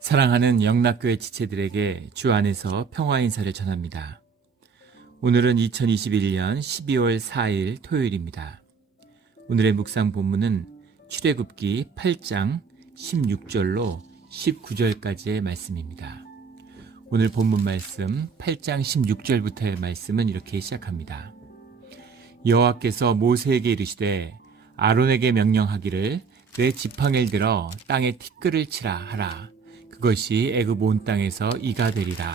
사랑하는 영락교회 지체들에게 주 안에서 평화 인사를 전합니다. 오늘은 2021년 12월 4일 토요일입니다. 오늘의 묵상 본문은 출애굽기 8장 16절로 19절까지의 말씀입니다. 오늘 본문 말씀 8장 16절부터의 말씀은 이렇게 시작합니다. 여호와께서 모세에게 이르시되 아론에게 명령하기를 내 지팡이를 들어 땅에 티끌을 치라 하라. 그것이 애굽 온 땅에서 이가 되리라.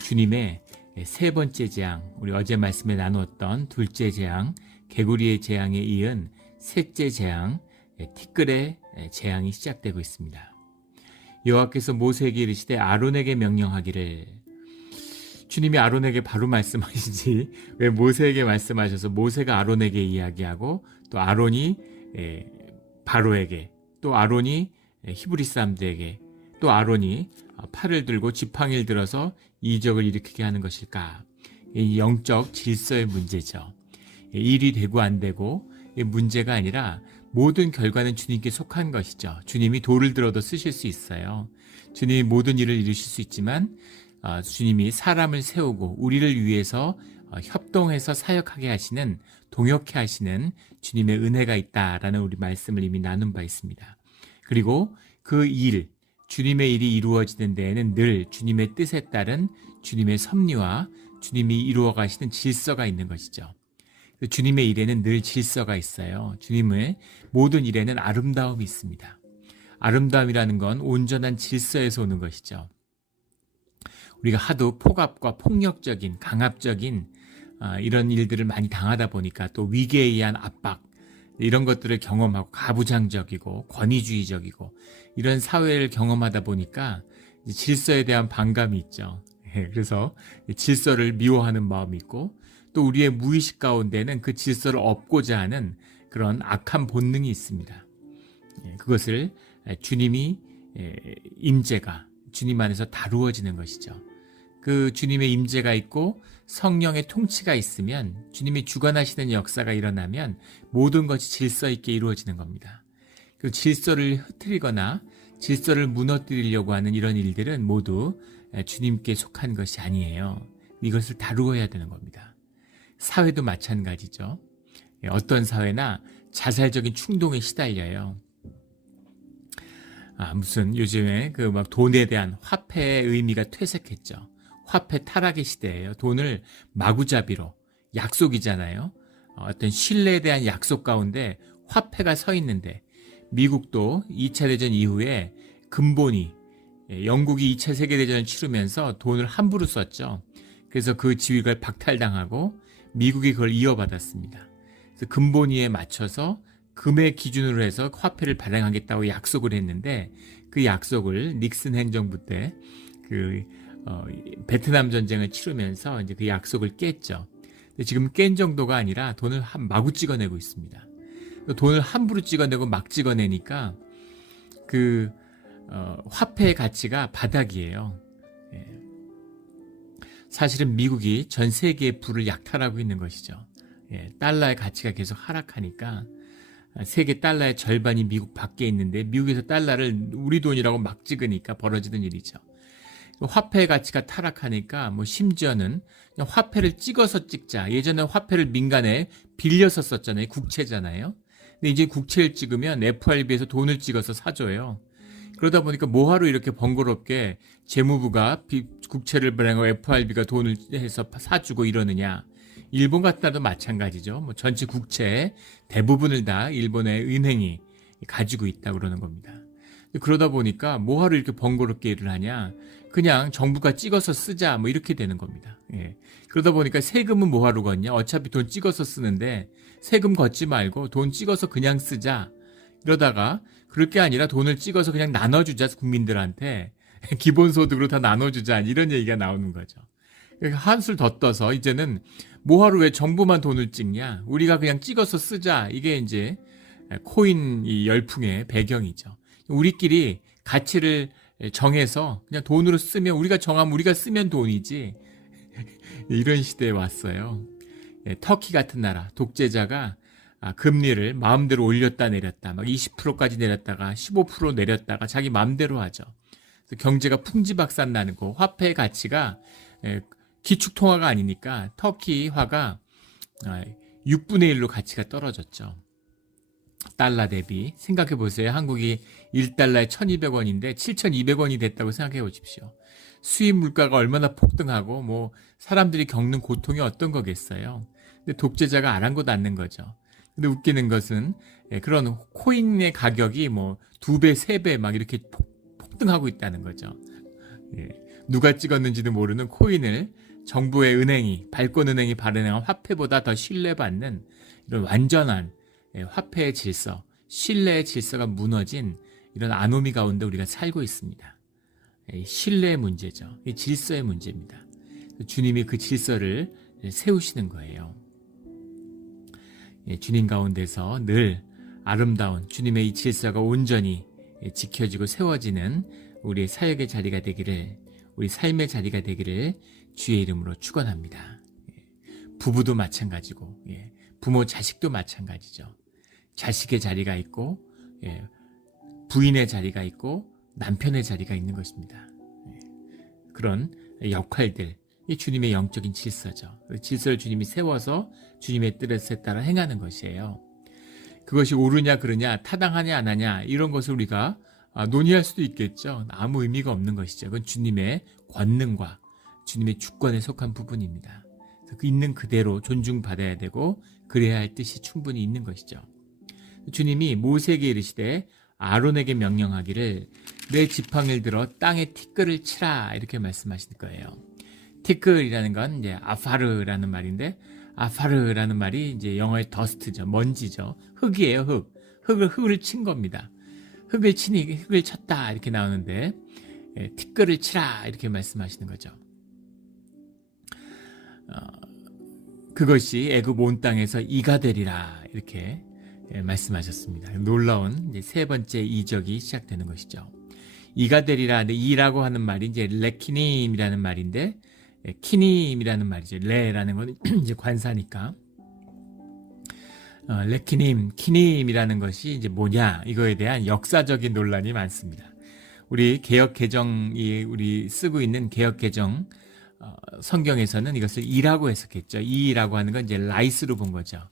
주님의 세 번째 재앙, 우리 어제 말씀에 나누었던 둘째 재앙, 개구리의 재앙에 이은 셋째 재앙, 티끌의 재앙이 시작되고 있습니다. 여호와께서 모세에게 이르시되 아론에게 명령하기를. 주님이 아론에게 바로 말씀하시지 왜 모세에게 말씀하셔서 모세가 아론에게 이야기하고 또 아론이 바로에게 또 아론이 히브리 사람들에게 또 아론이 팔을 들고 지팡이를 들어서 이적을 일으키게 하는 것일까? 이 영적 질서의 문제죠. 일이 되고 안 되고 문제가 아니라 모든 결과는 주님께 속한 것이죠. 주님이 돌을 들어도 쓰실 수 있어요. 주님이 모든 일을 이루실 수 있지만 주님이 사람을 세우고 우리를 위해서 협동해서 사역하게 하시는, 동역해 하시는 주님의 은혜가 있다라는 우리 말씀을 이미 나눈 바 있습니다. 그리고 그 일, 주님의 일이 이루어지는 데에는 늘 주님의 뜻에 따른 주님의 섭리와 주님이 이루어 가시는 질서가 있는 것이죠. 주님의 일에는 늘 질서가 있어요. 주님의 모든 일에는 아름다움이 있습니다. 아름다움이라는 건 온전한 질서에서 오는 것이죠. 우리가 하도 폭압과 폭력적인, 강압적인 이런 일들을 많이 당하다 보니까 또 위계에 의한 압박, 이런 것들을 경험하고 가부장적이고 권위주의적이고 이런 사회를 경험하다 보니까 질서에 대한 반감이 있죠. 그래서 질서를 미워하는 마음이 있고 또 우리의 무의식 가운데는 그 질서를 업고자 하는 그런 악한 본능이 있습니다. 그것을 주님이 임재가 주님 안에서 다루어지는 것이죠. 그 주님의 임재가 있고 성령의 통치가 있으면, 주님이 주관하시는 역사가 일어나면 모든 것이 질서 있게 이루어지는 겁니다. 그 질서를 흐트리거나 질서를 무너뜨리려고 하는 이런 일들은 모두 주님께 속한 것이 아니에요. 이것을 다루어야 되는 겁니다. 사회도 마찬가지죠. 어떤 사회나 자살적인 충동에 시달려요. 무슨 요즘에 그 막 돈에 대한 화폐의 의미가 퇴색했죠. 화폐 타락의 시대예요. 돈을 마구잡이로, 약속이잖아요. 어떤 신뢰에 대한 약속 가운데 화폐가 서 있는데, 미국도 2차 대전 이후에 근본이, 영국이 2차 세계대전을 치르면서 돈을 함부로 썼죠. 그래서 그 지위를 박탈당하고 미국이 그걸 이어받았습니다. 그래서 근본위에 맞춰서 금의 기준으로 해서 화폐를 발행하겠다고 약속을 했는데, 그 약속을 닉슨 행정부 때 베트남 전쟁을 치르면서 이제 그 약속을 깼죠. 근데 지금 깬 정도가 아니라 돈을 마구 찍어내고 있습니다. 돈을 함부로 찍어내고 막 찍어내니까 화폐의 가치가 바닥이에요. 사실은 미국이 전 세계의 부를 약탈하고 있는 것이죠. 달러의 가치가 계속 하락하니까 세계 달러의 절반이 미국 밖에 있는데 미국에서 달러를 우리 돈이라고 막 찍으니까 벌어지는 일이죠. 화폐의 가치가 타락하니까 심지어는 그냥 화폐를 찍어서 찍자. 예전에 화폐를 민간에 빌려서 썼잖아요. 국채잖아요. 근데 이제 국채를 찍으면 FRB에서 돈을 찍어서 사줘요. 그러다 보니까 뭐하러 이렇게 번거롭게 재무부가 국채를 발행하고 FRB가 돈을 해서 사주고 이러느냐. 일본 같은 나라도 마찬가지죠. 전체 국채 대부분을 다 일본의 은행이 가지고 있다고 그러는 겁니다. 그러다 보니까 뭐하러 이렇게 번거롭게 일을 하냐. 그냥 정부가 찍어서 쓰자 이렇게 되는 겁니다. 그러다 보니까 세금은 뭐하러 걷냐. 어차피 돈 찍어서 쓰는데 세금 걷지 말고 돈 찍어서 그냥 쓰자. 이러다가 그럴 게 아니라 돈을 찍어서 그냥 나눠주자, 국민들한테. 기본소득으로 다 나눠주자, 이런 얘기가 나오는 거죠. 한술 더 떠서 이제는 뭐하러 왜 정부만 돈을 찍냐. 우리가 그냥 찍어서 쓰자. 이게 이제 코인 이 열풍의 배경이죠. 우리끼리 가치를 정해서 그냥 돈으로 쓰면, 우리가 정하면 우리가 쓰면 돈이지. 이런 시대에 왔어요. 터키 같은 나라 독재자가 금리를 마음대로 올렸다 내렸다, 막 20%까지 내렸다가 15% 내렸다가 자기 마음대로 하죠. 경제가 풍지박산 나는 거, 화폐의 가치가 기축통화가 아니니까 터키화가 6분의 1로 가치가 떨어졌죠. 달러 대비. 생각해 보세요. 한국이 1달러에 1200원인데 7200원이 됐다고 생각해 보십시오. 수입 물가가 얼마나 폭등하고 뭐 사람들이 겪는 고통이 어떤 거겠어요. 근데 독재자가 아랑곳 않는 거죠. 근데 웃기는 것은 그런 코인의 가격이 뭐 2배, 3배 막 이렇게 폭등하고 있다는 거죠. 누가 찍었는지도 모르는 코인을 정부의 은행이, 발권은행이 발행한 화폐보다 더 신뢰받는 이런 완전한 화폐의 질서, 신뢰의 질서가 무너진 이런 아노미 가운데 우리가 살고 있습니다. 신뢰의 문제죠. 질서의 문제입니다. 주님이 그 질서를 세우시는 거예요. 주님 가운데서 늘 아름다운 주님의 이 질서가 온전히 지켜지고 세워지는 우리의 사역의 자리가 되기를, 우리 삶의 자리가 되기를 주의 이름으로 축원합니다. 부부도 마찬가지고 부모 자식도 마찬가지죠. 자식의 자리가 있고 부인의 자리가 있고 남편의 자리가 있는 것입니다. 그런 역할들, 이 주님의 영적인 질서죠. 질서를 주님이 세워서 주님의 뜻에 따라 행하는 것이에요. 그것이 옳으냐 그르냐, 타당하냐 안 하냐, 이런 것을 우리가 논의할 수도 있겠죠. 아무 의미가 없는 것이죠. 그건 주님의 권능과 주님의 주권에 속한 부분입니다. 그래서 그 있는 그대로 존중받아야 되고 그래야 할 뜻이 충분히 있는 것이죠. 주님이 모세에게 이르시되 아론에게 명령하기를 내 지팡이를 들어 땅에 티끌을 치라, 이렇게 말씀하실 거예요. 티끌이라는 건 이제 아파르라는 말인데, 아파르라는 말이 이제 영어의 더스트죠. 먼지죠. 흙이에요. 흙을 친 겁니다. 흙을 쳤다 이렇게 나오는데 티끌을 치라 이렇게 말씀하시는 거죠. 그것이 애굽 온 땅에서 이가 되리라 이렇게 말씀하셨습니다. 놀라운 이제 세 번째 이적이 시작되는 것이죠. 이가 되리라. 근데 이라고 하는 말이 이제 레키님이라는 말인데, 키님이라는 말이죠. 레라는 건 이제 관사니까. 레키님, 키님이라는 것이 이제 뭐냐, 이거에 대한 역사적인 논란이 많습니다. 우리 개역 개정이 우리 쓰고 있는 개역 개정 성경에서는 이것을 이라고 해석했죠. 이라고 하는 건 이제 라이스로 본 거죠.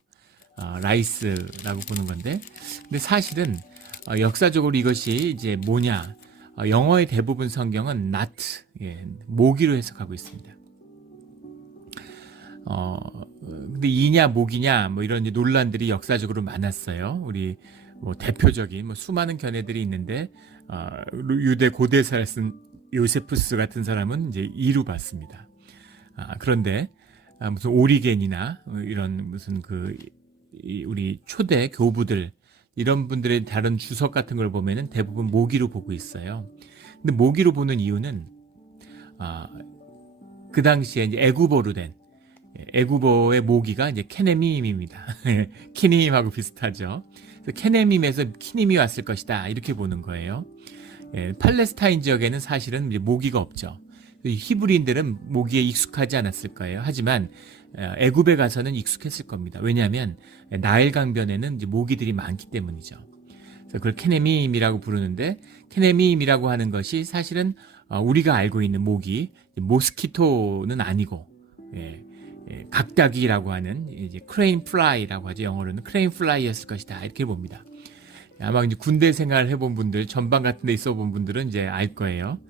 라이스라고 보는 건데, 근데 사실은 역사적으로 이것이 이제 뭐냐, 영어의 대부분 성경은 not, 모기로 해석하고 있습니다. 근데 이냐 모기냐 뭐 이런 이제 논란들이 역사적으로 많았어요. 우리 뭐 대표적인 뭐 수많은 견해들이 있는데, 유대 고대사를 쓴 요세푸스 같은 사람은 이제 이로 봤습니다. 그런데 무슨 오리겐이나 이런 무슨 우리 초대 교부들, 이런 분들의 다른 주석 같은 걸 보면은 대부분 모기로 보고 있어요. 근데 모기로 보는 이유는 그 당시에 이제 애굽어로 된, 애굽어의 모기가 이제 케네밈입니다. 키님하고 비슷하죠. 그래서 케네밈에서 키님이 왔을 것이다 이렇게 보는 거예요. 팔레스타인 지역에는 사실은 이제 모기가 없죠. 히브리인들은 모기에 익숙하지 않았을 거예요. 하지만 애굽에 가서는 익숙했을 겁니다. 왜냐하면 나일 강변에는 이제 모기들이 많기 때문이죠. 그래서 그걸 케네밈이라고 부르는데, 케네밈이라고 하는 것이 사실은 우리가 알고 있는 모기, 모스키토는 아니고, 각닭이라고 하는 이제 크레인 플라이라고 하죠. 영어로는 크레인 플라이였을 것이다 이렇게 봅니다. 아마 이제 군대 생활 해본 분들, 전방 같은 데 있어 본 분들은 이제 알 거예요.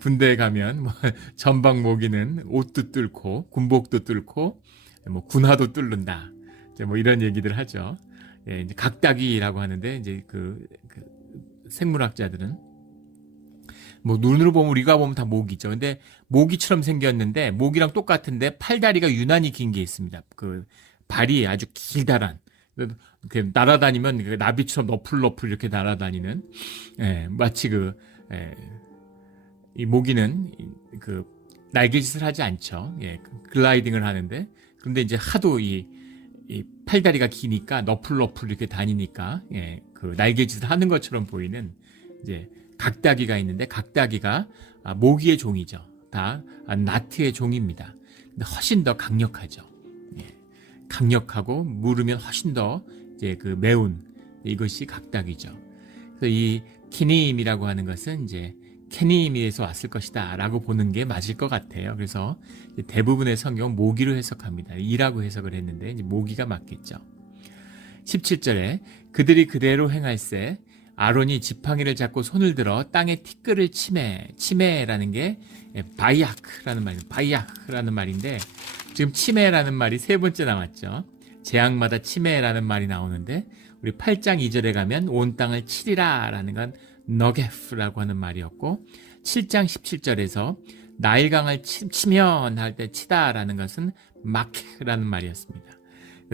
군대에 가면 뭐 전방 모기는 옷도 뚫고 군복도 뚫고 뭐 군화도 뚫는다, 이제 뭐 이런 얘기들 하죠. 이제 각닭이라고 하는데, 이제 그 생물학자들은 뭐 눈으로 보면, 우리가 보면 다 모기죠. 근데 모기처럼 생겼는데 모기랑 똑같은데 팔다리가 유난히 긴 게 있습니다. 그 발이 아주 길다란, 이렇게 날아다니면 나비처럼 너풀너풀 이렇게 날아다니는, 마치 이 모기는 그 날개짓을 하지 않죠. 글라이딩을 하는데, 그런데 이제 하도 이 팔다리가 기니까 너풀너풀 이렇게 다니니까 그 날개짓을 하는 것처럼 보이는 이제 각다기가 있는데, 각다기가 모기의 종이죠. 다 나트의 종입니다. 근데 훨씬 더 강력하죠. 강력하고 물으면 훨씬 더 이제 그 매운, 이것이 각닭이죠. 그래서 이 키님이라고 하는 것은 이제 캐니임에서 왔을 것이다 라고 보는 게 맞을 것 같아요. 그래서 대부분의 성경은 모기로 해석합니다. 이라고 해석을 했는데 이제 모기가 맞겠죠. 17절에 그들이 그대로 행할세 아론이 지팡이를 잡고 손을 들어 땅에 티끌을 치매라는 게 바이아크라는 말입니다. 바이아크라는 말인데 지금 치매라는 말이 세 번째 나왔죠. 재앙마다 치매라는 말이 나오는데 우리 8장 2절에 가면 온 땅을 치리라 라는 건 너게프라고 하는 말이었고 7장 17절에서 나일강을 치면 할 때 치다라는 것은 마케라는 말이었습니다.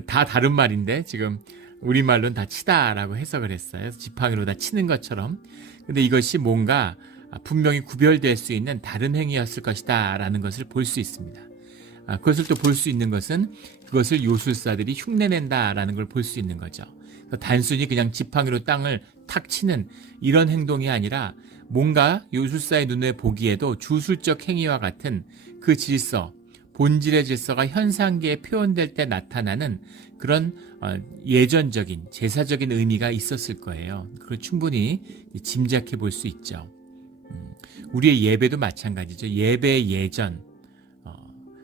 다 다른 말인데 지금 우리말로는 다 치다라고 해석을 했어요. 지팡이로 다 치는 것처럼. 근데 이것이 뭔가 분명히 구별될 수 있는 다른 행위였을 것이다 라는 것을 볼 수 있습니다. 그것을 또 볼 수 있는 것은 그것을 요술사들이 흉내낸다라는 걸 볼 수 있는 거죠. 단순히 그냥 지팡이로 땅을 탁 치는 이런 행동이 아니라 뭔가 요술사의 눈에 보기에도 주술적 행위와 같은 그 질서, 본질의 질서가 현상계에 표현될 때 나타나는 그런 예전적인 제사적인 의미가 있었을 거예요. 그걸 충분히 짐작해 볼 수 있죠. 우리의 예배도 마찬가지죠. 예배의 예전,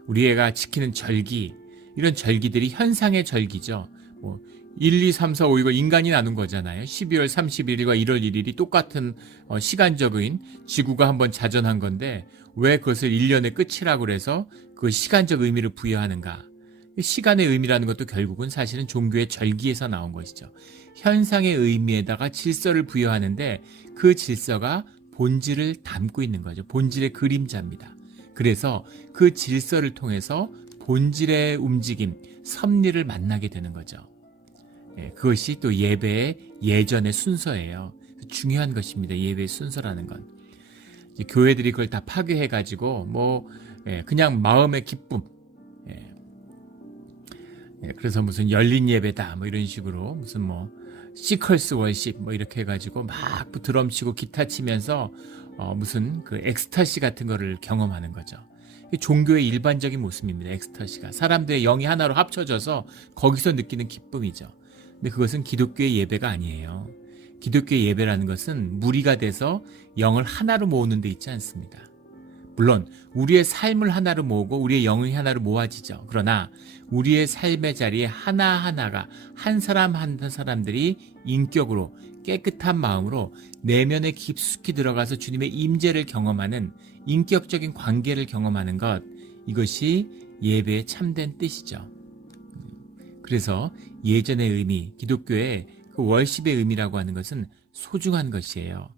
우리가 지키는 절기, 이런 절기들이 현상의 절기죠. 1, 2, 3, 4, 5 이거 인간이 나눈 거잖아요. 12월 31일과 1월 1일이 똑같은 시간적인 지구가 한번 자전한 건데 왜 그것을 1년의 끝이라고 그래서 그 시간적 의미를 부여하는가. 시간의 의미라는 것도 결국은 사실은 종교의 절기에서 나온 것이죠. 현상의 의미에다가 질서를 부여하는데 그 질서가 본질을 담고 있는 거죠. 본질의 그림자입니다. 그래서 그 질서를 통해서 본질의 움직임, 섭리를 만나게 되는 거죠. 그것이 또 예배의 예전의 순서예요. 중요한 것입니다. 예배의 순서라는 건. 교회들이 그걸 다 파괴해가지고 그냥 마음의 기쁨. 그래서 무슨 열린 예배다 이런 식으로 무슨 시컬스 월십 이렇게 해가지고 막 드럼 치고 기타 치면서 무슨 그 엑스타시 같은 거를 경험하는 거죠. 종교의 일반적인 모습입니다. 엑스타시가 사람들의 영이 하나로 합쳐져서 거기서 느끼는 기쁨이죠. 근데 그것은 기독교의 예배가 아니에요. 기독교의 예배라는 것은 무리가 돼서 영을 하나로 모으는 데 있지 않습니다. 물론 우리의 삶을 하나로 모으고 우리의 영이 하나로 모아지죠. 그러나 우리의 삶의 자리에 하나하나가 한 사람 한 사람들이 인격으로 깨끗한 마음으로 내면에 깊숙이 들어가서 주님의 임재를 경험하는 인격적인 관계를 경험하는 것, 이것이 예배의 참된 뜻이죠. 그래서 예전의 의미, 기독교의 그 월십의 의미라고 하는 것은 소중한 것이에요.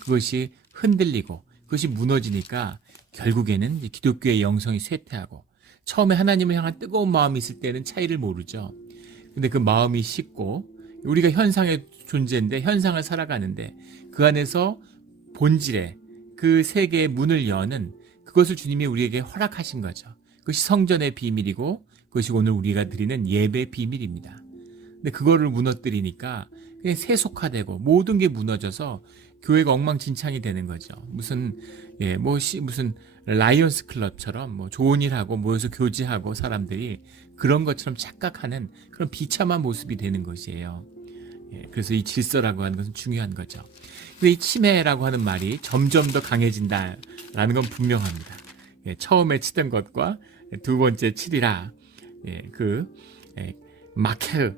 그것이 흔들리고 그것이 무너지니까 결국에는 기독교의 영성이 쇠퇴하고 처음에 하나님을 향한 뜨거운 마음이 있을 때는 차이를 모르죠. 근데 그 마음이 식고 우리가 현상의 존재인데 현상을 살아가는데 그 안에서 본질의 그 세계의 문을 여는 그것을 주님이 우리에게 허락하신 거죠. 그것이 성전의 비밀이고 그것이 오늘 우리가 드리는 예배의 비밀입니다. 근데 그거를 무너뜨리니까 그냥 세속화되고 모든 게 무너져서 교회가 엉망진창이 되는 거죠. 무슨 라이언스 클럽처럼 좋은 일 하고 모여서 교제하고 사람들이 그런 것처럼 착각하는 그런 비참한 모습이 되는 것이에요. 그래서 이 질서라고 하는 것은 중요한 거죠. 근데 이 치매라고 하는 말이 점점 더 강해진다라는 건 분명합니다. 처음에 치던 것과 두 번째 치리라 마케르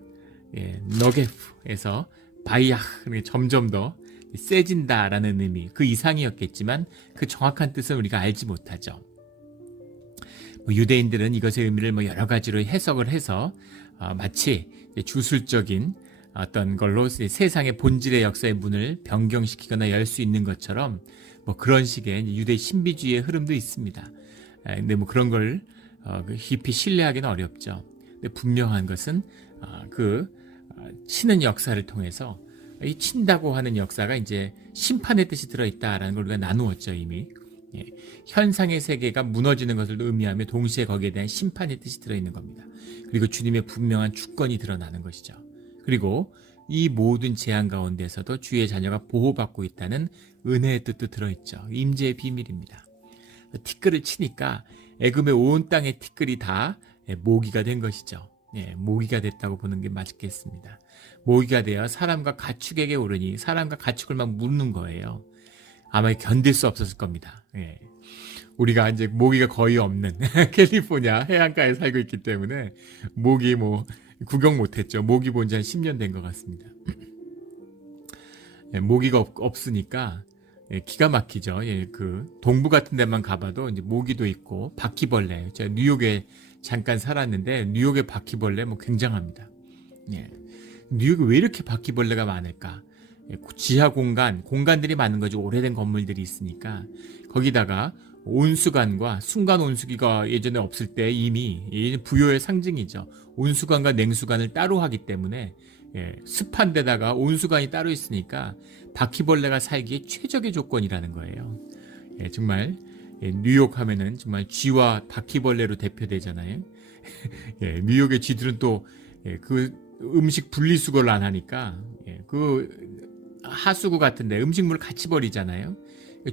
너게프에서 바이아흐 점점 더 세진다라는 의미, 그 이상이었겠지만 그 정확한 뜻은 우리가 알지 못하죠. 유대인들은 이것의 의미를 여러 가지로 해석을 해서 마치 주술적인 어떤 걸로 세상의 본질의 역사의 문을 변경시키거나 열 수 있는 것처럼 그런 식의 유대 신비주의의 흐름도 있습니다. 근데 그런 걸 깊이 신뢰하기는 어렵죠. 근데 분명한 것은 치는 역사를 통해서 이 친다고 하는 역사가 이제 심판의 뜻이 들어있다라는 걸 우리가 나누었죠, 이미. 현상의 세계가 무너지는 것을 의미하며 동시에 거기에 대한 심판의 뜻이 들어있는 겁니다. 그리고 주님의 분명한 주권이 드러나는 것이죠. 그리고 이 모든 재앙 가운데서도 주의 자녀가 보호받고 있다는 은혜의 뜻도 들어있죠. 임재의 비밀입니다. 티끌을 치니까 애굽의 온 땅의 티끌이 다 모기가 된 것이죠. 모기가 됐다고 보는 게 맞겠습니다. 모기가 되어 사람과 가축에게 오르니 사람과 가축을 막 묶는 거예요. 아마 견딜 수 없었을 겁니다. 예. 우리가 이제 모기가 거의 없는 캘리포니아 해안가에 살고 있기 때문에 모기 뭐 구경 못했죠. 모기 본 지 한 10년 된 것 같습니다. 예, 모기가 없으니까 예, 기가 막히죠. 예, 그 동부 같은 데만 가봐도 이제 모기도 있고 바퀴벌레. 제가 뉴욕에 잠깐 살았는데 뉴욕의 바퀴벌레 뭐 굉장합니다. 예. 뉴욕에 왜 이렇게 바퀴벌레가 많을까? 예, 지하 공간들이 많은 거죠. 오래된 건물들이 있으니까 거기다가 온수관과 순간 온수기가 예전에 없을 때 이미 부여의 상징이죠. 온수관과 냉수관을 따로 하기 때문에 예, 습한 데다가 온수관이 따로 있으니까 바퀴벌레가 살기에 최적의 조건이라는 거예요. 예, 정말 예, 뉴욕 하면은 정말 쥐와 바퀴벌레로 대표되잖아요. 예, 뉴욕의 쥐들은 또 예, 그 음식 분리수거를 안 하니까 예, 그 하수구 같은데 음식물을 같이 버리잖아요.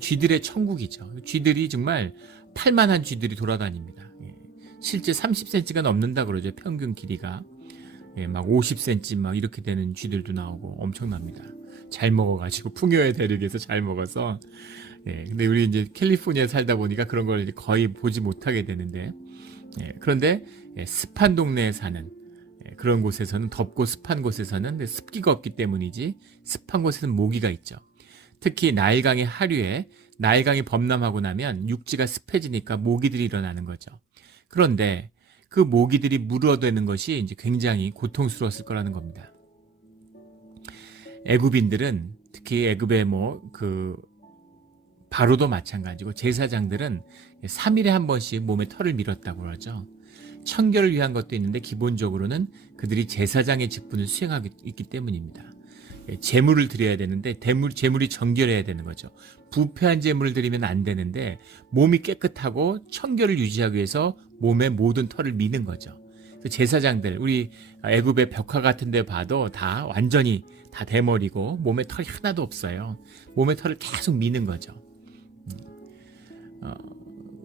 쥐들의 천국이죠. 쥐들이 정말 팔만한 쥐들이 돌아다닙니다. 예, 실제 30cm가 넘는다 그러죠. 평균 길이가. 예, 막 50cm 막 이렇게 되는 쥐들도 나오고 엄청납니다. 잘 먹어가지고 풍요의 대륙에서 잘 먹어서. 예, 근데 우리 이제 캘리포니아에 살다 보니까 그런 걸 이제 거의 보지 못하게 되는데, 예, 그런데 예, 습한 동네에 사는 예, 그런 곳에서는 덥고 습한 곳에서는 습기가 없기 때문이지 습한 곳에서는 모기가 있죠. 특히 나일강의 하류에 나일강이 범람하고 나면 육지가 습해지니까 모기들이 일어나는 거죠. 그런데 그 모기들이 물어대는 것이 이제 굉장히 고통스러웠을 거라는 겁니다. 애굽인들은 특히 애굽의 바로도 마찬가지고 제사장들은 3일에 한 번씩 몸에 털을 밀었다고 그러죠. 청결을 위한 것도 있는데 기본적으로는 그들이 제사장의 직분을 수행하고 있기 때문입니다. 제물을 드려야 되는데 제물이 정결해야 되는 거죠. 부패한 제물을 드리면 안 되는데 몸이 깨끗하고 청결을 유지하기 위해서 몸에 모든 털을 미는 거죠. 제사장들 우리 애굽의 벽화 같은 데 봐도 다 완전히 다 대머리고 몸에 털이 하나도 없어요. 몸에 털을 계속 미는 거죠.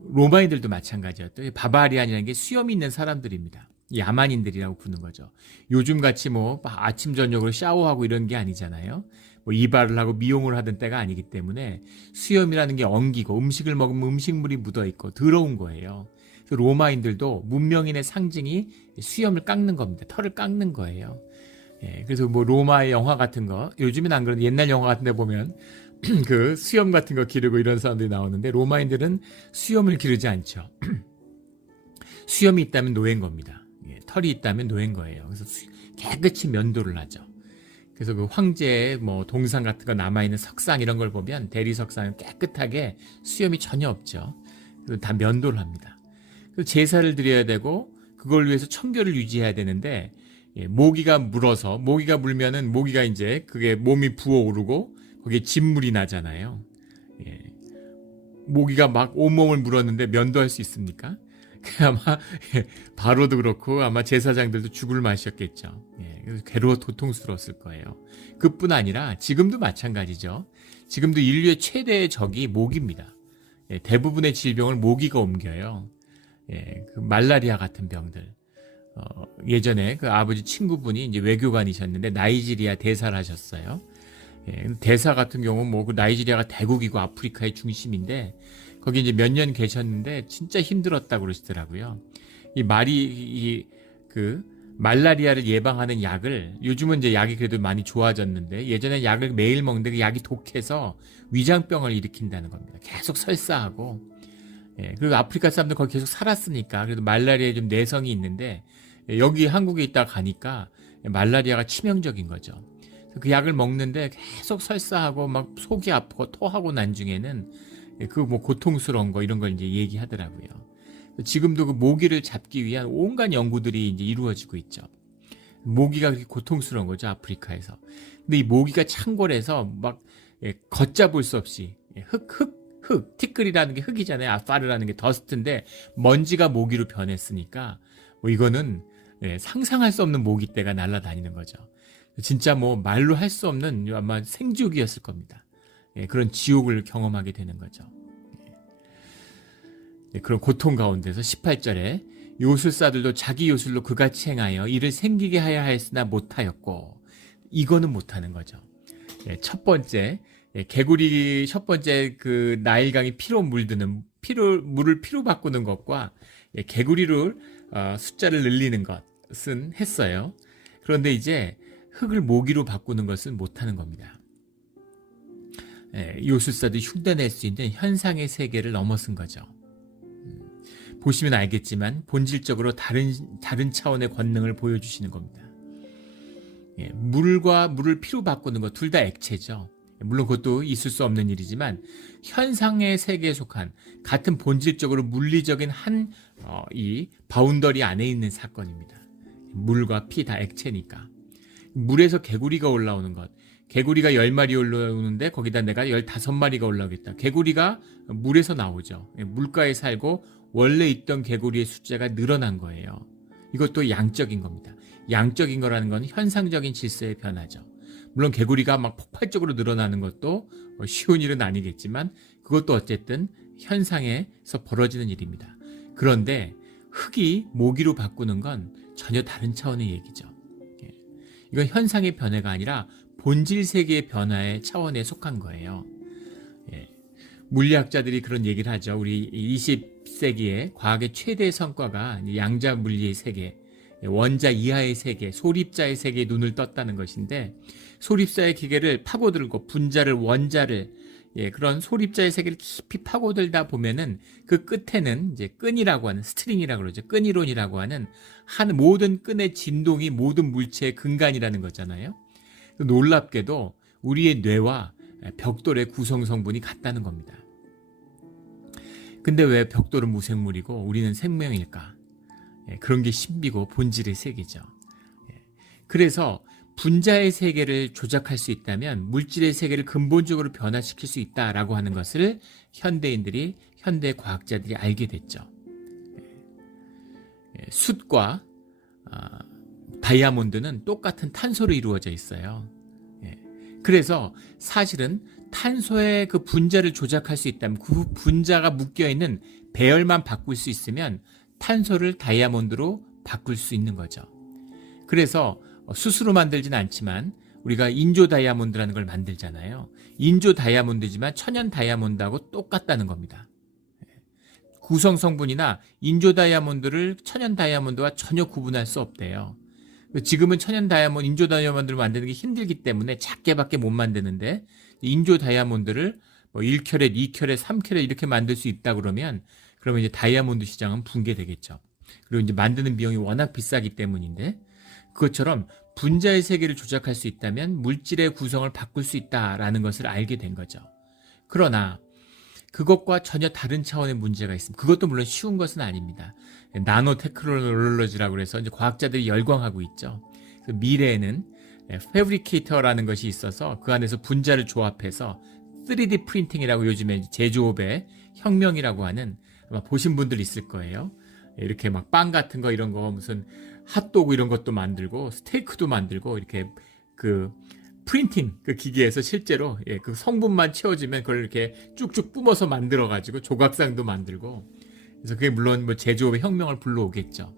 로마인들도 마찬가지였죠. 바바리안이라는 게 수염이 있는 사람들입니다. 야만인들이라고 부르는 거죠. 요즘같이 아침 저녁으로 샤워하고 이런 게 아니잖아요. 이발을 하고 미용을 하던 때가 아니기 때문에 수염이라는 게 엉기고 음식을 먹으면 음식물이 묻어있고 더러운 거예요. 그래서 로마인들도 문명인의 상징이 수염을 깎는 겁니다. 털을 깎는 거예요. 예, 그래서 로마의 영화 같은 거 요즘엔 안 그런데 옛날 영화 같은 데 보면 그 수염 같은 거 기르고 이런 사람들이 나오는데 로마인들은 수염을 기르지 않죠. 수염이 있다면 노예인 겁니다. 털이 있다면 노예인 거예요. 그래서 깨끗이 면도를 하죠. 그래서 그 황제의 동상 같은 거 남아있는 석상 이런 걸 보면 대리석상은 깨끗하게 수염이 전혀 없죠. 그래서 다 면도를 합니다. 그래서 제사를 드려야 되고 그걸 위해서 청결을 유지해야 되는데 모기가 물면은 모기가 이제 그게 몸이 부어오르고 거기에 진물이 나잖아요. 모기가 막 온몸을 물었는데 면도할 수 있습니까? 아마 바로도 그렇고 아마 제사장들도 죽을 맛이었겠죠. 그래서 괴로워 고통스러웠을 거예요. 그뿐 아니라 지금도 마찬가지죠. 지금도 인류의 최대의 적이 모기입니다. 대부분의 질병을 모기가 옮겨요. 그 말라리아 같은 병들. 예전에 그 아버지 친구분이 이제 외교관이셨는데 나이지리아 대사를 하셨어요. 대사 같은 경우 그 나이지리아가 대국이고 아프리카의 중심인데 거기 이제 몇 년 계셨는데 진짜 힘들었다고 그러시더라고요. 그 말라리아를 예방하는 약을 요즘은 이제 약이 그래도 많이 좋아졌는데 예전에 약을 매일 먹는데 그 약이 독해서 위장병을 일으킨다는 겁니다. 계속 설사하고. 그리고 아프리카 사람들 거기 계속 살았으니까 그래도 말라리아에 좀 내성이 있는데 여기 한국에 있다 가니까 말라리아가 치명적인 거죠. 그 약을 먹는데 계속 설사하고 막 속이 아프고 토하고 난 중에는 고통스러운 거 이런 걸 이제 얘기하더라고요. 지금도 그 모기를 잡기 위한 온갖 연구들이 이제 이루어지고 있죠. 모기가 그렇게 고통스러운 거죠, 아프리카에서. 근데 이 모기가 창궐해서 막 걷잡을 수 없이 티끌이라는 게 흙이잖아요. 아파르라는 게 더스트인데 먼지가 모기로 변했으니까 이거는 상상할 수 없는 모기떼가 날아다니는 거죠. 진짜 말로 할 수 없는 아마 생지옥이었을 겁니다. 그런 지옥을 경험하게 되는 거죠. 그런 고통 가운데서 18절에 요술사들도 자기 요술로 그같이 행하여 이를 생기게 하여 하였으나 못하였고 이거는 못하는 거죠. 첫 번째 개구리 첫 번째 그 나일강이 피로 물드는 물을 피로 바꾸는 것과 개구리를 숫자를 늘리는 것은 했어요. 그런데 이제 흙을 모기로 바꾸는 것은 못하는 겁니다. 요술사도 흉내낼 수 있는 현상의 세계를 넘어선 거죠. 보시면 알겠지만 본질적으로 다른 차원의 권능을 보여주시는 겁니다. 물과 물을 피로 바꾸는 것 둘 다 액체죠. 물론 그것도 있을 수 없는 일이지만 현상의 세계에 속한 같은 본질적으로 물리적인 이 바운더리 안에 있는 사건입니다. 물과 피 다 액체니까. 물에서 개구리가 올라오는 것. 개구리가 10마리 올라오는데 거기다 내가 15마리가 올라오겠다. 개구리가 물에서 나오죠. 물가에 살고 원래 있던 개구리의 숫자가 늘어난 거예요. 이것도 양적인 겁니다. 양적인 거라는 건 현상적인 질서의 변화죠. 물론 개구리가 막 폭발적으로 늘어나는 것도 쉬운 일은 아니겠지만 그것도 어쨌든 현상에서 벌어지는 일입니다. 그런데 흙이 모기로 바꾸는 건 전혀 다른 차원의 얘기죠. 이건 현상의 변화가 아니라 본질 세계의 변화의 차원에 속한 거예요. 물리학자들이 그런 얘기를 하죠. 우리 20세기의 과학의 최대 성과가 양자 물리의 세계, 원자 이하의 세계, 소립자의 세계에 눈을 떴다는 것인데 소립자의 기계를 파고들고 분자를 원자를 그런 소립자의 세계를 깊이 파고들다 보면은 그 끝에는 이제 끈이라고 하는 스트링이라고 그러죠. 끈이론이라고 하는 모든 끈의 진동이 모든 물체의 근간이라는 거잖아요. 놀랍게도 우리의 뇌와 벽돌의 구성 성분이 같다는 겁니다. 근데 왜 벽돌은 무생물이고 우리는 생명일까? 그런 게 신비고 본질의 세계죠. 그래서 분자의 세계를 조작할 수 있다면 물질의 세계를 근본적으로 변화시킬 수 있다라고 하는 것을 현대 과학자들이 알게 됐죠. 숯과 다이아몬드는 똑같은 탄소로 이루어져 있어요. 그래서 사실은 탄소의 그 분자를 조작할 수 있다면 그 분자가 묶여있는 배열만 바꿀 수 있으면 탄소를 다이아몬드로 바꿀 수 있는 거죠. 그래서 스스로 만들진 않지만 우리가 인조 다이아몬드라는 걸 만들잖아요. 인조 다이아몬드지만 천연 다이아몬드하고 똑같다는 겁니다. 구성 성분이나 인조 다이아몬드를 천연 다이아몬드와 전혀 구분할 수 없대요. 지금은 인조 다이아몬드를 만드는 게 힘들기 때문에 작게밖에 못 만드는데 인조 다이아몬드를 1캐럿, 2캐럿, 3캐럿 이렇게 만들 수 있다 그러면 이제 다이아몬드 시장은 붕괴되겠죠. 그리고 이제 만드는 비용이 워낙 비싸기 때문인데 그것처럼 분자의 세계를 조작할 수 있다면 물질의 구성을 바꿀 수 있다라는 것을 알게 된 거죠. 그러나 그것과 전혀 다른 차원의 문제가 있습니다. 그것도 물론 쉬운 것은 아닙니다. 나노 테크놀로지라고 해서 이제 과학자들이 열광하고 있죠. 미래에는 패브리케이터라는 것이 있어서 그 안에서 분자를 조합해서 3D 프린팅이라고 요즘에 제조업의 혁명이라고 하는 아마 보신 분들 있을 거예요. 이렇게 막 빵 같은 거 이런 거 무슨 핫도그 이런 것도 만들고 스테이크도 만들고 이렇게 그 프린팅 그 기계에서 실제로 그 성분만 채워지면 그걸 이렇게 쭉쭉 뿜어서 만들어 가지고 조각상도 만들고 그래서 그게 물론 뭐 제조업의 혁명을 불러오겠죠.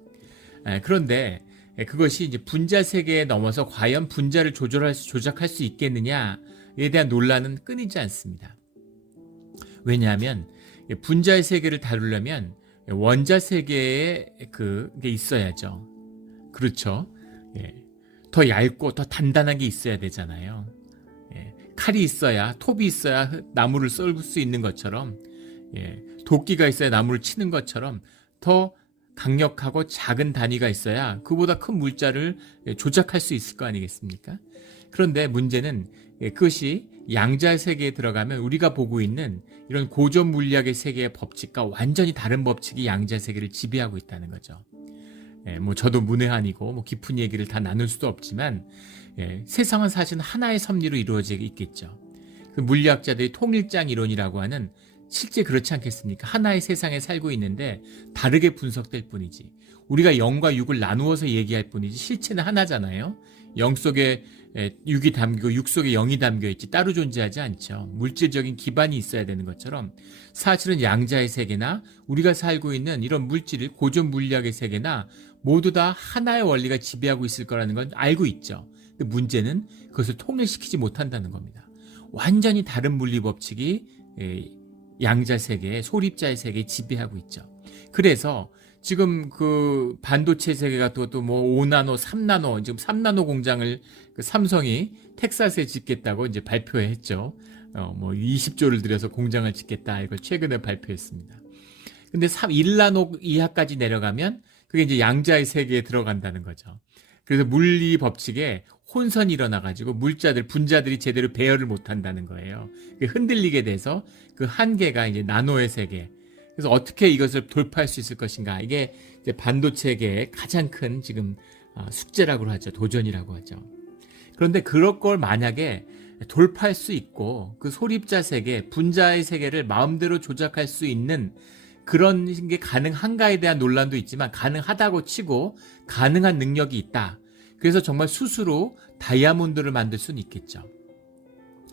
그런데 그것이 이제 분자 세계에 넘어서 과연 분자를 조작할 수 있겠느냐에 대한 논란은 끊이지 않습니다. 왜냐하면 분자의 세계를 다루려면 원자 세계에 그게 있어야죠. 그렇죠. 더 얇고 더 단단한 게 있어야 되잖아요. 칼이 있어야 톱이 있어야 나무를 썰을 수 있는 것처럼 도끼가 있어야 나무를 치는 것처럼 더 강력하고 작은 단위가 있어야 그보다 큰 물자를 조작할 수 있을 거 아니겠습니까? 그런데 문제는 그것이 양자 세계에 들어가면 우리가 보고 있는 이런 고전 물리학의 세계의 법칙과 완전히 다른 법칙이 양자 세계를 지배하고 있다는 거죠. 뭐 저도 문외한이고 뭐 깊은 얘기를 다 나눌 수도 없지만 세상은 사실 하나의 섭리로 이루어져 있겠죠. 그 물리학자들이 통일장 이론이라고 하는 실제 그렇지 않겠습니까? 하나의 세상에 살고 있는데 다르게 분석될 뿐이지. 우리가 0과 6을 나누어서 얘기할 뿐이지 실체는 하나잖아요. 0 속에 6이 담기고 6 속에 0이 담겨있지 따로 존재하지 않죠. 물질적인 기반이 있어야 되는 것처럼 사실은 양자의 세계나 우리가 살고 있는 이런 물질, 고전 물리학의 세계나 모두 다 하나의 원리가 지배하고 있을 거라는 건 알고 있죠. 근데 문제는 그것을 통일시키지 못한다는 겁니다. 완전히 다른 물리 법칙이 양자 세계, 소립자의 세계에 지배하고 있죠. 그래서 지금 그 반도체 세계가 또 뭐 5나노, 3나노, 지금 3나노 공장을 그 삼성이 텍사스에 짓겠다고 이제 발표했죠. 뭐 20조를 들여서 공장을 짓겠다. 이걸 최근에 발표했습니다. 근데 1나노 이하까지 내려가면 그게 이제 양자의 세계에 들어간다는 거죠. 그래서 물리 법칙에 혼선이 일어나가지고 물자들, 분자들이 제대로 배열을 못 한다는 거예요. 흔들리게 돼서 그 한계가 이제 나노의 세계. 그래서 어떻게 이것을 돌파할 수 있을 것인가. 이게 이제 반도체계의 가장 큰 지금 숙제라고 하죠. 도전이라고 하죠. 그런데 그럴 걸 만약에 돌파할 수 있고 그 소립자 세계, 분자의 세계를 마음대로 조작할 수 있는 그런 게 가능한가에 대한 논란도 있지만 가능하다고 치고 가능한 능력이 있다. 그래서 정말 스스로 다이아몬드를 만들 수는 있겠죠.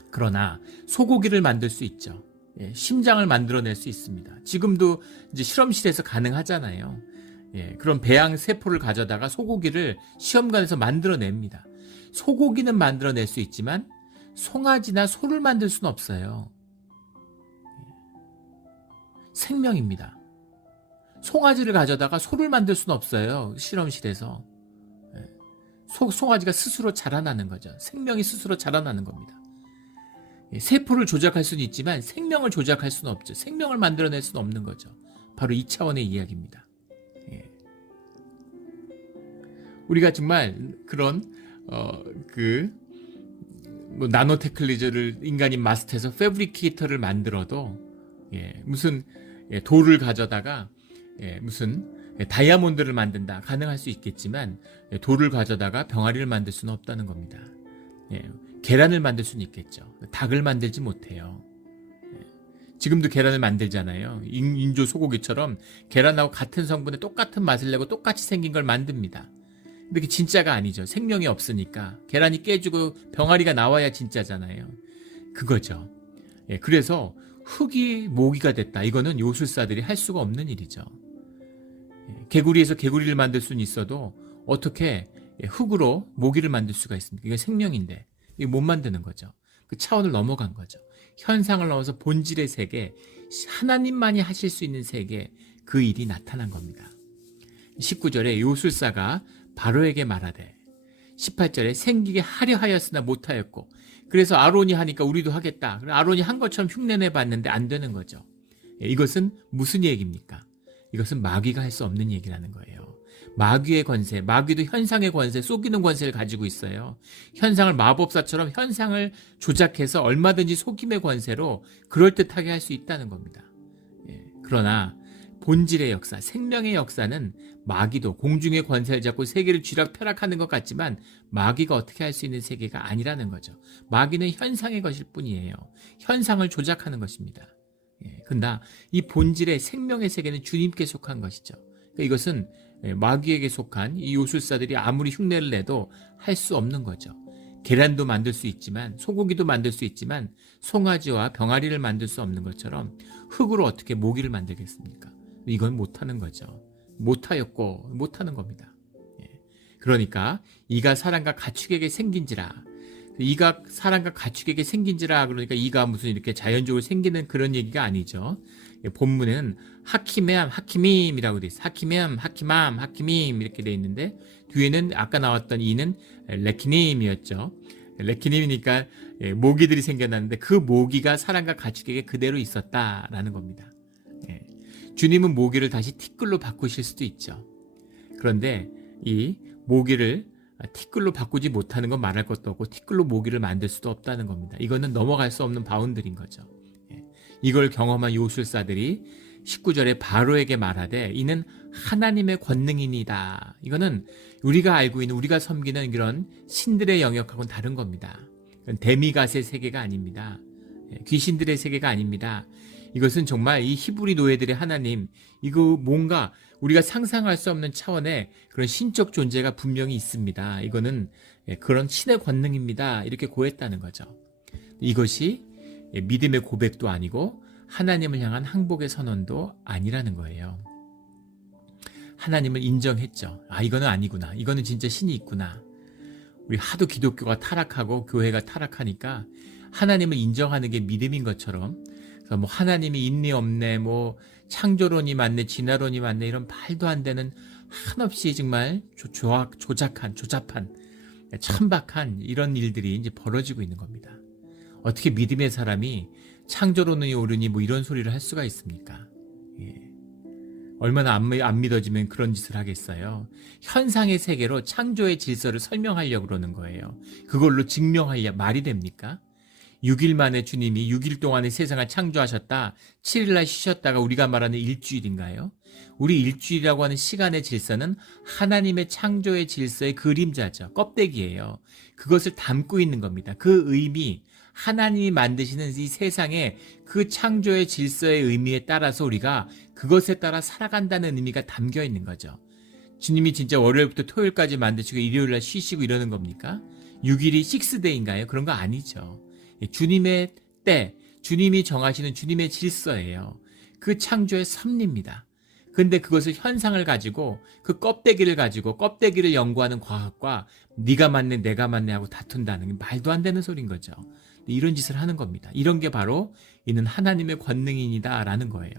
그러나 소고기를 만들 수 있죠. 심장을 만들어낼 수 있습니다. 지금도 이제 실험실에서 가능하잖아요. 그런 배양 세포를 가져다가 소고기를 시험관에서 만들어냅니다. 소고기는 만들어낼 수 있지만 송아지나 소를 만들 수는 없어요. 생명입니다. 송아지를 가져다가 소를 만들 수는 없어요. 실험실에서. 송아지가 스스로 자라나는 거죠. 생명이 스스로 자라나는 겁니다. 세포를 조작할 수는 있지만 생명을 조작할 수는 없죠. 생명을 만들어낼 수는 없는 거죠. 바로 이 차원의 이야기입니다. 우리가 정말 그런 뭐 나노테크놀로지를 인간이 마스터해서 패브리케이터를 만들어도 무슨 돌을 가져다가 무슨 다이아몬드를 만든다 가능할 수 있겠지만 돌을 가져다가 병아리를 만들 수는 없다는 겁니다. 계란을 만들 수는 있겠죠. 닭을 만들지 못해요. 지금도 계란을 만들잖아요. 인조 소고기처럼 계란하고 같은 성분에 똑같은 맛을 내고 똑같이 생긴 걸 만듭니다. 근데 그게 진짜가 아니죠. 생명이 없으니까. 계란이 깨지고 병아리가 나와야 진짜잖아요. 그거죠. 그래서 흙이 모기가 됐다. 이거는 요술사들이 할 수가 없는 일이죠. 개구리에서 개구리를 만들 수는 있어도 어떻게 흙으로 모기를 만들 수가 있습니까? 이게 생명인데 이게 못 만드는 거죠. 그 차원을 넘어간 거죠. 현상을 넘어서 본질의 세계, 하나님만이 하실 수 있는 세계, 그 일이 나타난 겁니다. 19절에 요술사가 바로에게 말하되 18절에 생기게 하려 하였으나 못하였고 그래서 아론이 하니까 우리도 하겠다. 아론이 한 것처럼 흉내내 봤는데 안 되는 거죠. 이것은 무슨 얘기입니까? 이것은 마귀가 할 수 없는 얘기라는 거예요. 마귀의 권세, 마귀도 현상의 권세, 속이는 권세를 가지고 있어요. 현상을 마법사처럼 현상을 조작해서 얼마든지 속임의 권세로 그럴듯하게 할 수 있다는 겁니다. 그러나 본질의 역사, 생명의 역사는 마귀도 공중의 권세를 잡고 세계를 쥐락펴락하는 것 같지만 마귀가 어떻게 할 수 있는 세계가 아니라는 거죠. 마귀는 현상의 것일 뿐이에요. 현상을 조작하는 것입니다. 그러나 이 본질의 생명의 세계는 주님께 속한 것이죠. 그러니까 이것은 마귀에게 속한 이 요술사들이 아무리 흉내를 내도 할 수 없는 거죠. 계란도 만들 수 있지만 소고기도 만들 수 있지만 송아지와 병아리를 만들 수 없는 것처럼 흙으로 어떻게 모기를 만들겠습니까? 이건 못하는 거죠. 못하였고 못하는 겁니다. 그러니까 이가 사람과 가축에게 생긴지라. 이가 사람과 가축에게 생긴지라 그러니까 이가 무슨 이렇게 자연적으로 생기는 그런 얘기가 아니죠. 본문에는 하키메암, 하키밈이라고 돼 있어요. 하키메암, 하키맘, 하키밈 이렇게 돼 있는데 뒤에는 아까 나왔던 이는 레키님이었죠. 레키님이니까 모기들이 생겨났는데 그 모기가 사람과 가축에게 그대로 있었다라는 겁니다. 주님은 모기를 다시 티끌로 바꾸실 수도 있죠. 그런데 이 모기를 티끌로 바꾸지 못하는 건 말할 것도 없고 티끌로 모기를 만들 수도 없다는 겁니다. 이거는 넘어갈 수 없는 바운드리인 거죠. 이걸 경험한 요술사들이 19절에 바로에게 말하되 이는 하나님의 권능이니다. 이거는 우리가 알고 있는 우리가 섬기는 이런 신들의 영역하고는 다른 겁니다. 데미갓의 세계가 아닙니다. 귀신들의 세계가 아닙니다. 이것은 정말 이 히브리 노예들의 하나님, 이거 뭔가 우리가 상상할 수 없는 차원의 그런 신적 존재가 분명히 있습니다. 이거는 그런 신의 권능입니다. 이렇게 고했다는 거죠. 이것이 믿음의 고백도 아니고 하나님을 향한 항복의 선언도 아니라는 거예요. 하나님을 인정했죠. 아, 이거는 아니구나. 이거는 진짜 신이 있구나. 우리 하도 기독교가 타락하고 교회가 타락하니까 하나님을 인정하는 게 믿음인 것처럼, 그래서 뭐 하나님이 있니 없네, 뭐 창조론이 맞네, 진화론이 맞네, 이런 말도 안 되는 한없이 정말 조잡한 천박한 이런 일들이 이제 벌어지고 있는 겁니다. 어떻게 믿음의 사람이 창조론이 옳으니 뭐 이런 소리를 할 수가 있습니까? 예. 얼마나 안 믿어지면 그런 짓을 하겠어요. 현상의 세계로 창조의 질서를 설명하려고 그러는 거예요. 그걸로 증명하려 말이 됩니까? 6일 만에 주님이 6일 동안에 세상을 창조하셨다, 7일날 쉬셨다가 우리가 말하는 일주일인가요? 우리 일주일이라고 하는 시간의 질서는 하나님의 창조의 질서의 그림자죠. 껍데기예요. 그것을 담고 있는 겁니다. 그 의미, 하나님이 만드시는 이 세상의 그 창조의 질서의 의미에 따라서 우리가 그것에 따라 살아간다는 의미가 담겨 있는 거죠. 주님이 진짜 월요일부터 토요일까지 만드시고 일요일날 쉬시고 이러는 겁니까? 6일이 6데이인가요? 그런 거 아니죠. 주님의 때, 주님이 정하시는 주님의 질서예요. 그 창조의 섭리입니다. 근데 그것을 현상을 가지고 그 껍데기를 가지고 껍데기를 연구하는 과학과 네가 맞네 내가 맞네 하고 다툰다는 게 말도 안 되는 소리인 거죠. 이런 짓을 하는 겁니다. 이런 게 바로 이는 하나님의 권능이다 라는 거예요.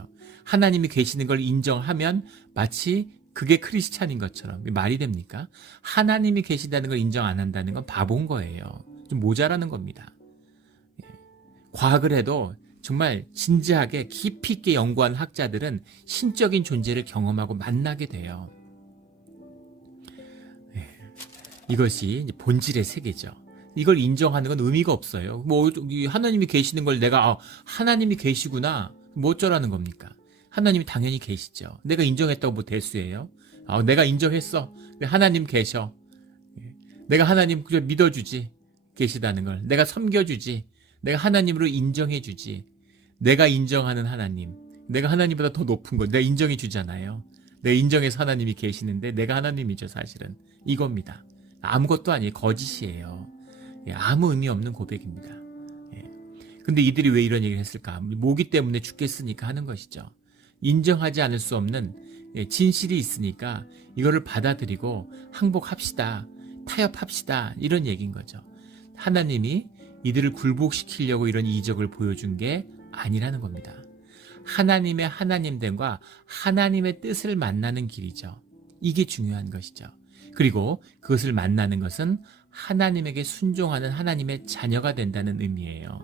하나님이 계시는 걸 인정하면 마치 그게 크리스찬인 것처럼. 말이 됩니까? 하나님이 계시다는 걸 인정 안 한다는 건 바본 거예요. 좀 모자라는 겁니다. 과학을 해도 정말 진지하게 깊이 있게 연구한 학자들은 신적인 존재를 경험하고 만나게 돼요. 이것이 본질의 세계죠. 이걸 인정하는 건 의미가 없어요. 뭐 하나님이 계시는 걸 내가 하나님이 계시구나 뭐 어쩌라는 겁니까? 하나님이 당연히 계시죠. 내가 인정했다고 뭐 대수예요? 내가 인정했어. 하나님 계셔. 내가 하나님 그저 믿어주지. 계시다는 걸. 내가 섬겨주지. 내가 하나님으로 인정해주지. 내가 인정하는 하나님. 내가 하나님보다 더 높은 거 내가 인정해 주잖아요. 내가 인정해서 하나님이 계시는데 내가 하나님이죠 사실은. 이겁니다. 아무것도 아니에요. 거짓이에요. 아무 의미 없는 고백입니다. 근데 이들이 왜 이런 얘기를 했을까? 모기 때문에 죽겠으니까 하는 것이죠. 인정하지 않을 수 없는 진실이 있으니까 이거를 받아들이고 항복합시다. 타협합시다. 이런 얘기인 거죠. 하나님이 이들을 굴복시키려고 이런 이적을 보여준 게 아니라는 겁니다. 하나님의 하나님됨과 하나님의 뜻을 만나는 길이죠. 이게 중요한 것이죠. 그리고 그것을 만나는 것은 하나님에게 순종하는 하나님의 자녀가 된다는 의미예요.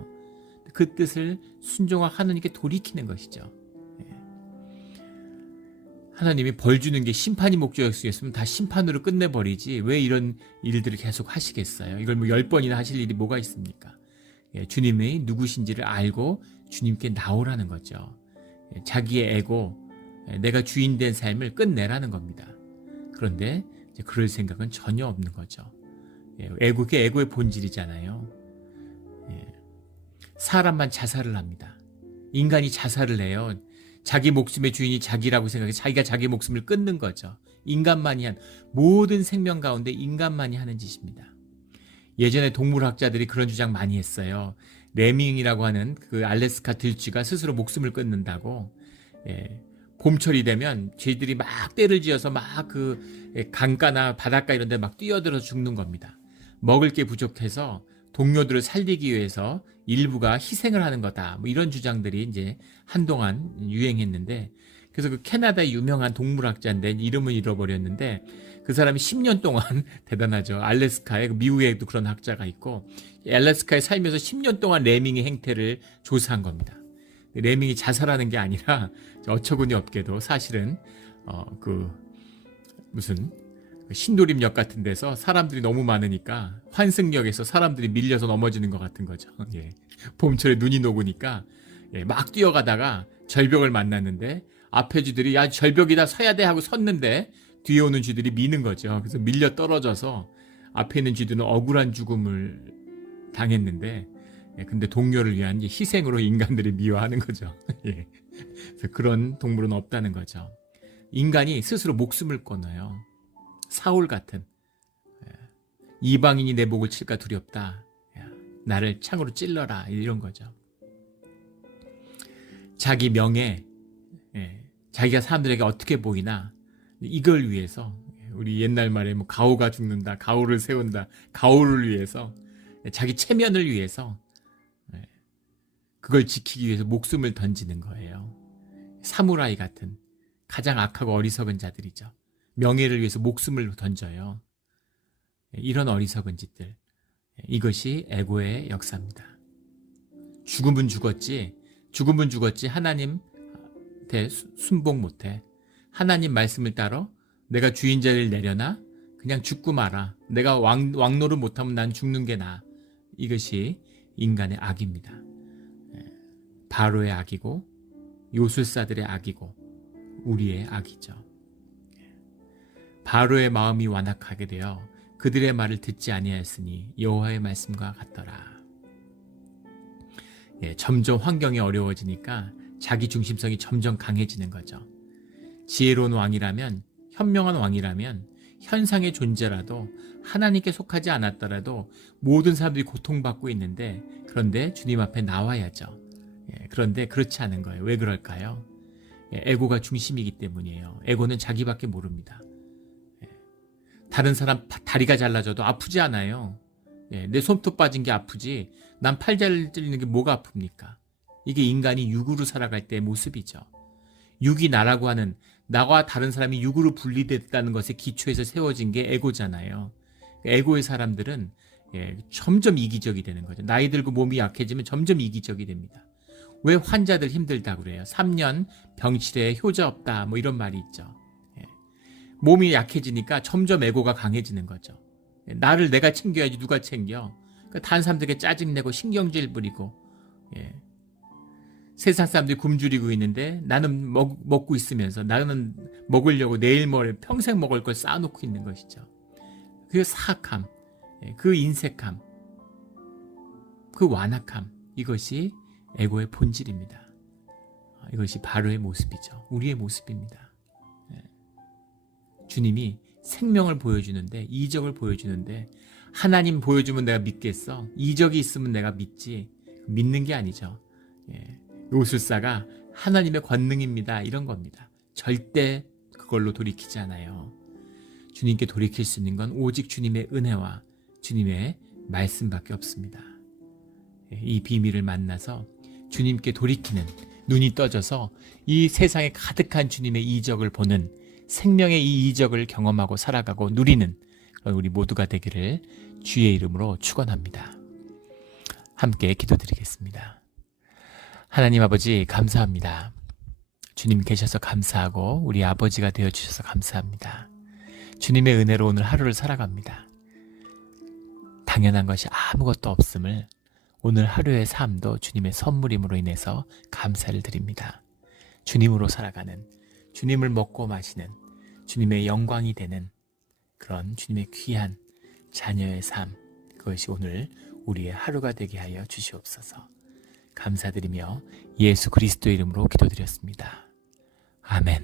그 뜻을 순종하고 하나님께 돌이키는 것이죠. 하나님이 벌 주는 게 심판이 목적이었으면 다 심판으로 끝내버리지 왜 이런 일들을 계속 하시겠어요? 이걸 뭐 10번이나 하실 일이 뭐가 있습니까? 주님이 누구신지를 알고 주님께 나오라는 거죠. 자기의 에고, 내가 주인 된 삶을 끝내라는 겁니다. 그런데 그럴 생각은 전혀 없는 거죠. 그게 에고의 본질이잖아요. 사람만 자살을 합니다. 인간이 자살을 해요. 자기 목숨의 주인이 자기라고 생각해 자기가 자기 목숨을 끊는 거죠. 인간만이 한 모든 생명 가운데 인간만이 하는 짓입니다. 예전에 동물학자들이 그런 주장 많이 했어요. 레밍이라고 하는 그 알래스카 들쥐가 스스로 목숨을 끊는다고. 봄철이 되면 쥐들이 막 떼를 지어서 막 그 강가나 바닷가 이런 데 막 뛰어들어서 죽는 겁니다. 먹을 게 부족해서 동료들을 살리기 위해서 일부가 희생을 하는 거다. 뭐 이런 주장들이 이제 한동안 유행했는데, 그래서 그 캐나다의 유명한 동물학자인데 이름을 잃어버렸는데 그 사람이 10년 동안 대단하죠. 알래스카에, 미국에도 그런 학자가 있고 알래스카에 살면서 10년 동안 레밍의 행태를 조사한 겁니다. 레밍이 자살하는 게 아니라 어처구니 없게도 사실은 무슨 신도림역 같은 데서 사람들이 너무 많으니까 환승역에서 사람들이 밀려서 넘어지는 것 같은 거죠. 봄철에 눈이 녹으니까 막 뛰어가다가 절벽을 만났는데 앞에 쥐들이 야 절벽이다 서야 돼 하고 섰는데 뒤에 오는 쥐들이 미는 거죠. 그래서 밀려 떨어져서 앞에 있는 쥐들은 억울한 죽음을 당했는데 근데 동료를 위한 희생으로 인간들이 미워하는 거죠. 그래서 그런 동물은 없다는 거죠. 인간이 스스로 목숨을 끊어요. 사울 같은 이방인이 내 목을 칠까 두렵다. 나를 창으로 찔러라 이런 거죠. 자기 명예, 자기가 사람들에게 어떻게 보이나 이걸 위해서 우리 옛날 말에 뭐 가오가 죽는다, 가오를 세운다, 가오를 위해서 자기 체면을 위해서 그걸 지키기 위해서 목숨을 던지는 거예요. 사무라이 같은 가장 악하고 어리석은 자들이죠. 명예를 위해서 목숨을 던져요. 이런 어리석은 짓들, 이것이 에고의 역사입니다. 죽음은 죽었지 하나님한테 순복 못해. 하나님 말씀을 따러 내가 주인 자리를 내려나 그냥 죽고 마라. 내가 왕노릇 못하면 난 죽는 게 나아. 이것이 인간의 악입니다. 바로의 악이고 요술사들의 악이고 우리의 악이죠. 바로의 마음이 완악하게 되어 그들의 말을 듣지 아니하였으니 여호와의 말씀과 같더라. 점점 환경이 어려워지니까 자기 중심성이 점점 강해지는 거죠. 지혜로운 왕이라면, 현명한 왕이라면 현상의 존재라도 하나님께 속하지 않았더라도 모든 사람들이 고통받고 있는데, 그런데 주님 앞에 나와야죠. 그런데 그렇지 않은 거예요. 왜 그럴까요? 에고가 중심이기 때문이에요. 에고는 자기밖에 모릅니다. 다른 사람 다리가 잘라져도 아프지 않아요. 내 손톱 빠진 게 아프지 난 팔 잘리는 게 뭐가 아픕니까? 이게 인간이 육으로 살아갈 때의 모습이죠. 육이 나라고 하는, 나와 다른 사람이 육으로 분리됐다는 것에 기초해서 세워진 게 에고잖아요. 에고의 사람들은 점점 이기적이 되는 거죠. 나이 들고 몸이 약해지면 점점 이기적이 됩니다. 왜 환자들 힘들다고 그래요? 3년 병치레에 효자 없다 뭐 이런 말이 있죠. 몸이 약해지니까 점점 에고가 강해지는 거죠. 나를 내가 챙겨야지 누가 챙겨. 그러니까 다른 사람들에게 짜증내고 신경질 부리고, 세상 사람들이 굶주리고 있는데 나는 먹고 있으면서 나는 먹으려고 내일 모레 평생 먹을 걸 쌓아놓고 있는 것이죠. 그 사악함, 그 인색함, 그 완악함, 이것이 에고의 본질입니다. 이것이 바로의 모습이죠. 우리의 모습입니다. 주님이 생명을 보여주는데, 이적을 보여주는데, 하나님 보여주면 내가 믿겠어? 이적이 있으면 내가 믿지. 믿는 게 아니죠. 요술사가 하나님의 권능입니다. 이런 겁니다. 절대 그걸로 돌이키지 않아요. 주님께 돌이킬 수 있는 건 오직 주님의 은혜와 주님의 말씀밖에 없습니다. 이 비밀을 만나서 주님께 돌이키는 눈이 떠져서 이 세상에 가득한 주님의 이적을 보는, 생명의 이 이적을 경험하고 살아가고 누리는 우리 모두가 되기를 주의 이름으로 축원합니다. 함께 기도드리겠습니다. 하나님 아버지, 감사합니다. 주님 계셔서 감사하고 우리 아버지가 되어주셔서 감사합니다. 주님의 은혜로 오늘 하루를 살아갑니다. 당연한 것이 아무것도 없음을 오늘 하루의 삶도 주님의 선물임으로 인해서 감사를 드립니다. 주님으로 살아가는, 주님을 먹고 마시는, 주님의 영광이 되는 그런 주님의 귀한 자녀의 삶, 그것이 오늘 우리의 하루가 되게 하여 주시옵소서. 감사드리며 예수 그리스도의 이름으로 기도드렸습니다. 아멘.